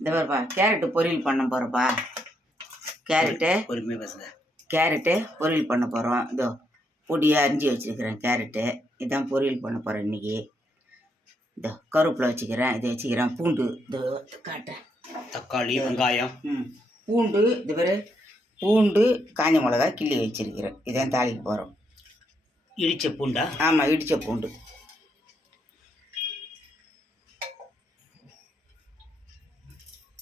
இந்த பாருப்பா, கேரட்டு பொரியல் பண்ண போகிறப்பா. கேரட்டு பொறுமையாக பேசுங்க. கேரட்டு பொரியல் பண்ண போகிறோம். இதோ பொடியாக அரிஞ்சு வச்சுருக்கிறேன் கேரட்டு. இதான் பொரியல் பண்ண போகிறேன் இன்றைக்கி. இதோ கருவேப்பிலை வச்சுக்கிறேன், இதை வச்சுக்கிறேன். பூண்டு இதோ காட்டுறேன். தக்காளி, வெங்காயம். பூண்டு இது பேர் பூண்டு, காஞ்ச மிளகா கிள்ளி வச்சுருக்கிறேன். இதான் தாளிக்கு போகிறோம். இடித்த பூண்டா? ஆமாம், இடித்த பூண்டு.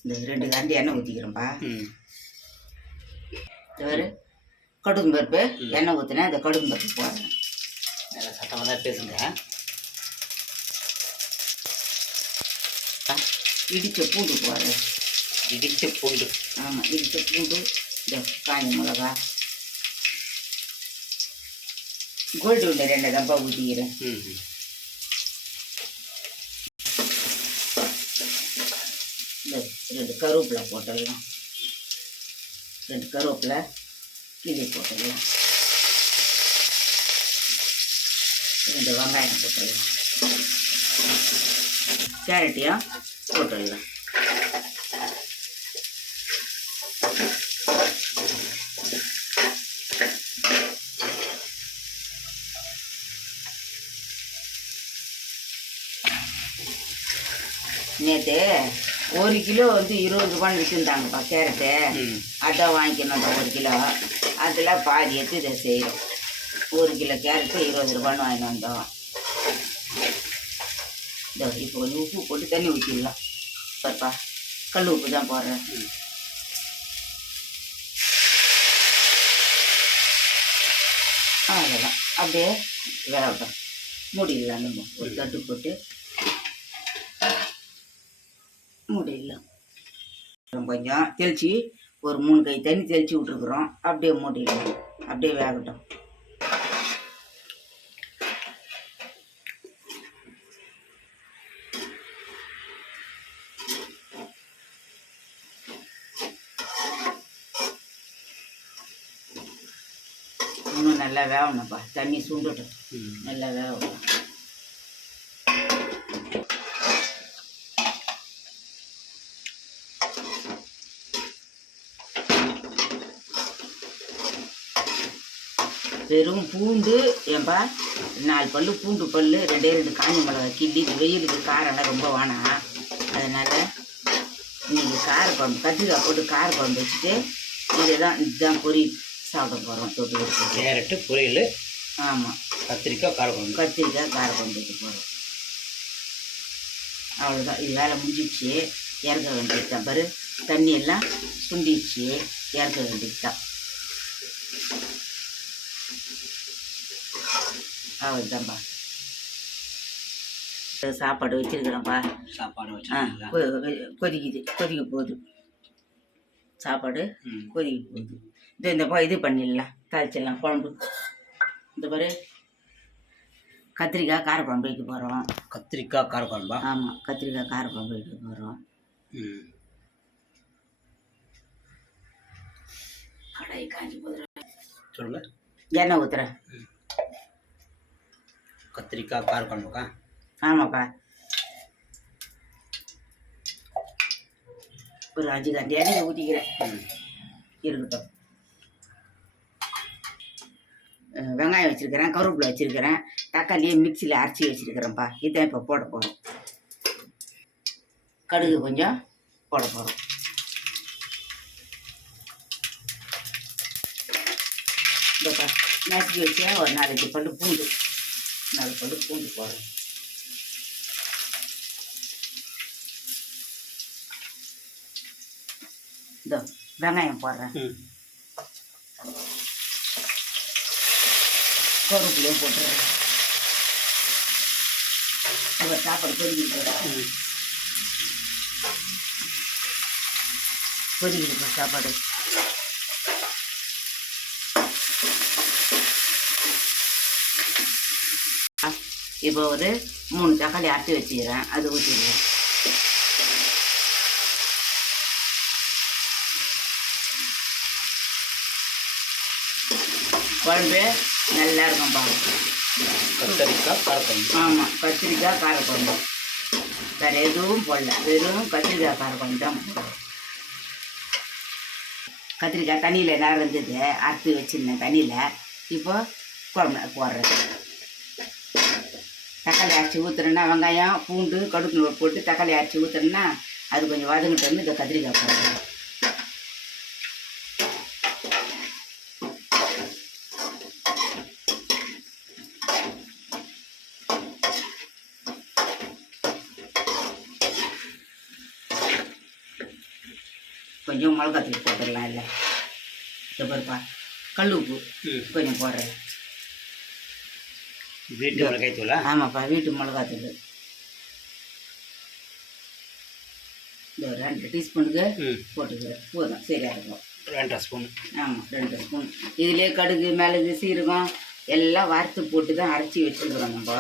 இந்த 2 கரண்டி எண்ணெய் ஊற்றிக்கிறேன்ப்பா. இது வேறு கடுகு பருப்பு எண்ணெய் ஊற்றினேன். இந்த கடுகு பருப்பு போடுறேன். நல்லா சத்தமாக தான் பேசுங்க. இடித்த பூண்டு போடுறேன். இடித்த பூண்டு. ஆமாம், இடித்த பூண்டு. இந்த காஞ்ச மிளகா கோல்டு உண்டை 2 டப்பா ஊற்றிக்கிறேன். இந்த 2 கருவேப்பிலை போட்டுடலாம். 2 கருவேப்பிலை கிள்ளி போட்டுடலாம். 2 வெங்காயம் போட்டுடலாம். கேரட்டையும் போட்டுடலாம். நேற்று 1 கிலோ வந்து 20 ரூபான்னு விற்றுருந்தாங்கப்பா கேரட்டு. அதான் வாங்கிக்கணும். அந்த 1 கிலோ அதில் பாதி எடுத்து இதை செய்யும். 1 கிலோ கேரட்டு 20 ரூபான்னு வாங்கிட்டு வந்தோம். இதோ இப்போ கொஞ்சம் உப்பு போட்டு தண்ணி ஊற்றிடலாம். பாருப்பா, கல் உப்பு தான் போடுறேன். அவ்வளோதான், அப்படியே வேகட்டும். மூடிடலாம். நம்ம ஒரு தட்டு போட்டு மூடிடலாம். கொஞ்சம் தெளித்து ஒரு 3 கை தண்ணி தெளித்து விட்ருக்குறோம். அப்படியே மூடிடலாம். அப்படியே வேகட்டும். இன்னும் நல்லா வேகணும்ப்பா. தண்ணி சுண்டட்டும். நல்லா வேகணும். வெறும் பூண்டு ஏன்பா 4 பல்லு பூண்டு பல், 2 காஞ்ச மிளகா கிள்ளி. இது வெயிலுக்கு காரெல்லாம் ரொம்ப வேணாம். அதனால் இன்றைக்கி காரக்குழம்பு கத்திரிக்காய் போட்டு காரக்குழம்பு வச்சுட்டு இதுதான் பொரியல் சாப்பிட போகிறோம். தொட்டு வச்சு கேரட்டு பொரியல். ஆமாம், கத்திரிக்காய் காரக்குழம்பு. கத்திரிக்காய் காரக்குழம்பு வைக்க போகிறோம். அவ்வளோதான். இது வேலை முடிஞ்சிடுச்சு. இறக்க வேண்டியதுதான். பாரு, தண்ணி எல்லாம் சுண்டிடுச்சு. இறக்க வேண்டியதுதான். அவ்வளோதான்ப்பா. சாப்பாடு வச்சுருக்கிறேன்ப்பா. சாப்பாடு வச்சு கொதிக்க போகுது. சாப்பாடு கொதிக்க போகுது. இந்தப்பா இது பண்ணிடலாம். தாளிச்சிடலாம் குழம்பு. இந்த பாரு, கத்திரிக்காய் காரக்குழம்பு வைக்க போகிறோம். கத்திரிக்காய் காரக்குழம்பா? ஆமாம், கத்திரிக்காய் காரக்குழம்பு வைக்க போகிறோம். கடாய் காஞ்சி போதுறேன். சொல்லுங்க. எண்ணெய் ஊற்றுறேன். கத்திரிக்காய் காரக்குழம்புக்கா? ஆமாப்பா. ஒரு 5 கரண்டி எண்ணெய் ஊற்றிக்கிறேன். இருக்கட்டும். வெங்காயம் வச்சுருக்கிறேன், கருவேப்பிலை வச்சுருக்கிறேன், தக்காளியை மிக்சியில் அரைச்சி வச்சுருக்கிறேன்ப்பா. இதான் இப்போ போட போகிறோம். கடுகு கொஞ்சம் போட போகிறோம். இதப்பா நசுக்கி வச்சேன். ஒரு 4 பல்லு பூண்டு, 4 பல்லு பூண்டு போடுறேன். இதோ வெங்காயம் போடுறேன். கருவேப்பிலையும் போட்டுறேன். அப்புறம் சாப்பாடு கொதிக்கிட்டு கொதிக்கிட்டு சாப்பாடு. இப்போ ஒரு 3 தக்காளி அரைச்சி வச்சுக்கிறேன். அது ஊற்றிடுவேன். குழம்பு நல்லா இருக்கும்பா. கத்திரிக்காய் காரக்குழம்பு. ஆமாம், கத்திரிக்காய் காரக்குழம்பு வேறு எதுவும் போடல, வெறும் கத்திரிக்காய் காரக்குழம்பு தான் போடுறோம். கத்திரிக்காய் தண்ணியில் நேரம் இருந்தது, அறுத்து வச்சுருந்தேன் தண்ணியில். இப்போ குழம்புல போடுறேன். தக்காளி அரைச்சி ஊற்றுறேன்னா வெங்காயம் பூண்டு கடுகு போட்டு தக்காளி அரைச்சி ஊற்றுறேன்னா அது கொஞ்சம் வதங்கிட்டு வந்து இந்த கத்திரிக்காய் போடுறேன். கொஞ்சம் மிளகாத்தூள் போட்டுடலாம். இல்லை இந்த பருப்பா கல் உப்பு கொஞ்சம் போடுறேன். வீட்டு மிளகாய் தூளா? ஆமாப்பா, வீட்டு மிளகாத்தூள் இந்த 2 டீஸ்பூனுக்கு போட்டுக்கிறேன். போதும், சரியாக இருக்கும். 2 ஸ்பூன். ஆமாம், 2 ஸ்பூன். இதிலே கடுகு மிளகு சீரகம் எல்லாம் வறுத்து போட்டு தான் அரைச்சி வச்சுருக்குறோம். நம்ம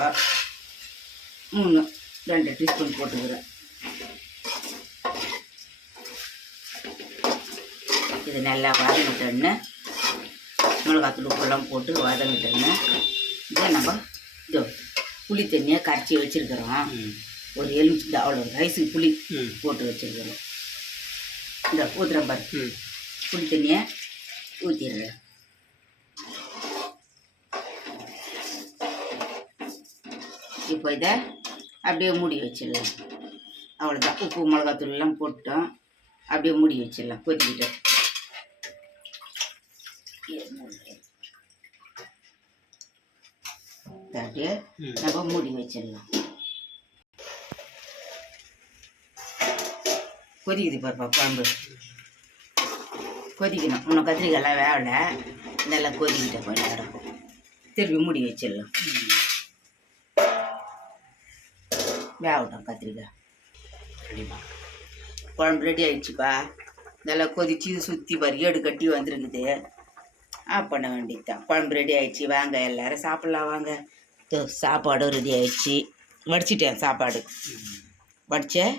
2 டீஸ்பூன் போட்டுக்கிறேன். இது நல்லா வதங்கிட்டோன்னு மிளகாத்தூள் உப்பெல்லாம் போட்டு வதங்கிட்டோன்னு இதை நம்ம இதோ புளி தண்ணியை கரைச்சி வச்சுருக்கிறோம். ஒரு எலுமிச்சை அவ்வளோ ரைஸுக்கு புளி போட்டு வச்சுருக்கிறோம். இந்த ஊற்றுறேன் பாரு, புளி தண்ணியை ஊற்றிடுறேன். இப்போ இதை அப்படியே மூடி வச்சிடலாம். அவ்வளோதான், உப்பு மிளகாத்தூள்லாம் போட்டோம். அப்படியே மூடி வச்சிடலாம். கொதிக்கிட்டு அப்படியே நம்ம மூடி வச்சிடலாம். கொதிக்குது பாருப்பா குழம்பு. கொதிக்கணும். இன்னும் கத்திரிக்காயெல்லாம் வேகலை, நல்லா கொதிக்கிட்ட கொஞ்ச நேரம். திருப்பி மூடி வச்சிடலாம். வேகட்டும் கத்திரிக்காய். குழம்பு ரெடி ஆகிடுச்சுப்பா. நல்லா கொதிச்சு சுற்றி பாரு, ஏடு கட்டி வந்துருக்குது. ஆஃப் பண்ண வேண்டியது தான். குழம்பு ரெடி ஆகிடுச்சு. வாங்க எல்லோரும் சாப்பிட்லாம் வாங்க. சாப்பாடும் ரெடி ஆகிடுச்சு. வடிச்சிட்டேன் சாப்பாடு, வடித்தேன்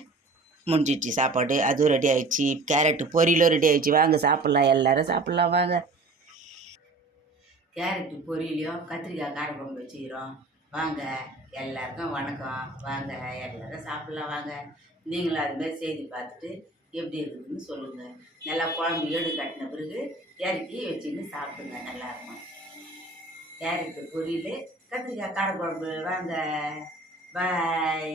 முடிஞ்சிடுச்சு சாப்பாடு. அதுவும் ரெடி ஆகிடுச்சு. கேரட்டு பொரியலும் ரெடி ஆகிடுச்சு. வாங்க சாப்பிட்லாம், எல்லோரும் சாப்பிட்லாம் வாங்க. கேரட்டு பொரியலையும் கத்திரிக்காய் காரக்குழம்பு வச்சுக்கிறோம். வாங்க எல்லாருக்கும் வணக்கம். வாங்க எல்லோரும் சாப்பிட்லாம் வாங்க. நீங்களும் அதுமாதிரி செய்து பார்த்துட்டு எப்படி இருக்குதுன்னு சொல்லுங்கள். நல்லா குழம்பு ஏடு கட்டின பிறகு இறக்கி வச்சுன்னு சாப்பிடுங்க, நல்லாயிருக்கும். கேரட்டு பொரியல் கத்திரிக்காய் காரக்குழம்பு. வாங்க, பாய்.